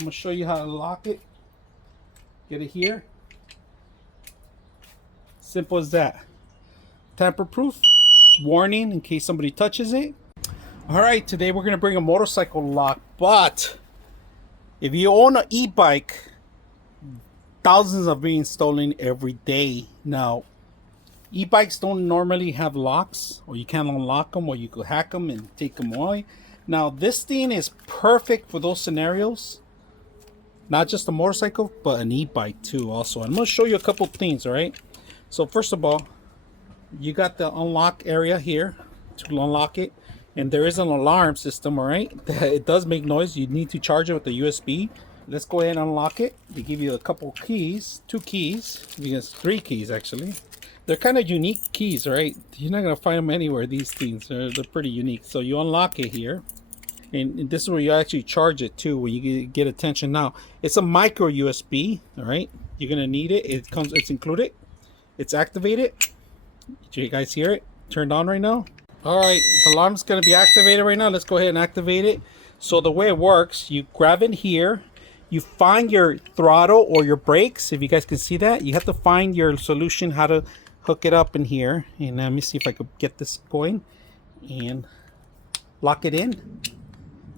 I'm gonna show you how to lock it. Get it here. Simple as that. Tamper proof. Warning in case somebody touches it. Alright, today we're gonna bring a motorcycle lock, but if you own an e-bike, thousands are being stolen every day. Now, e-bikes don't normally have locks, or you can't unlock them, or you could hack them and take them away. Now, this thing is perfect for those scenarios. Not just a motorcycle, but an e-bike too also. I'm going to show you a couple things, all right? So first of all, you got the unlock area here to unlock it. And there is an alarm system, all right? It does make noise. You need to charge it with the USB. Let's go ahead and unlock it. They give you a couple keys, 2 keys, because 3 keys actually. They're kind of unique keys, right? You're not going to find them anywhere, these things. They're pretty unique. So you unlock it here. And this is where you actually charge it too, when you get attention. Now, it's a micro USB, all right? You're going to need it. It's included. It's activated. Do you guys hear it? Turned on right now. All right, the alarm's going to be activated right now. Let's go ahead and activate it. So the way it works, you grab it here. You find your throttle or your brakes. If you guys can see that, you have to find your solution how to hook it up in here. And let me see if I could get this going and lock it in.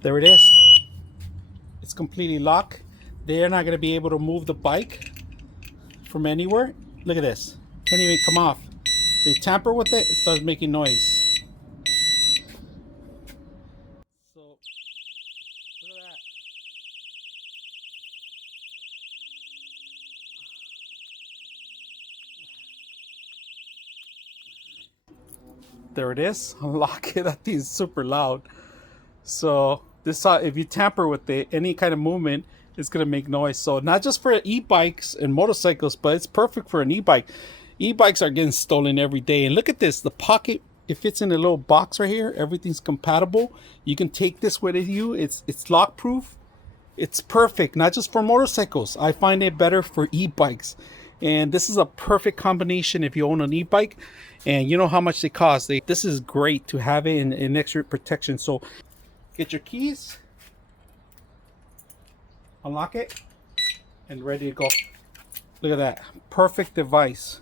There it is. It's completely locked. They're not going to be able to move the bike from anywhere. Look at this. Can't even come off. They tamper with it, it starts making noise. So, look at that. There it is. Unlock it. That thing is super loud. So this, if you tamper with it, any kind of movement, it's gonna make noise. So not just for e-bikes and motorcycles, but it's perfect for an e-bike. E-bikes are getting stolen every day. And look at this. The pocket, it fits in a little box right here. Everything's compatible. You can take this with you. It's lock proof. It's perfect, not just for motorcycles. I find it better for e-bikes. And this is a perfect combination if you own an e-bike and you know how much they cost. This is great to have it in extra protection. So get your keys, unlock it, and ready to go. Look at that. Perfect device.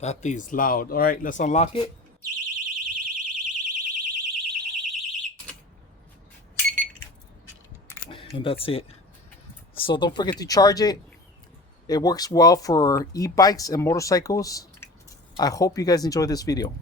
That thing's loud. All right, let's unlock it. And that's it. So don't forget to charge it. It works well for e-bikes and motorcycles. I hope you guys enjoyed this video.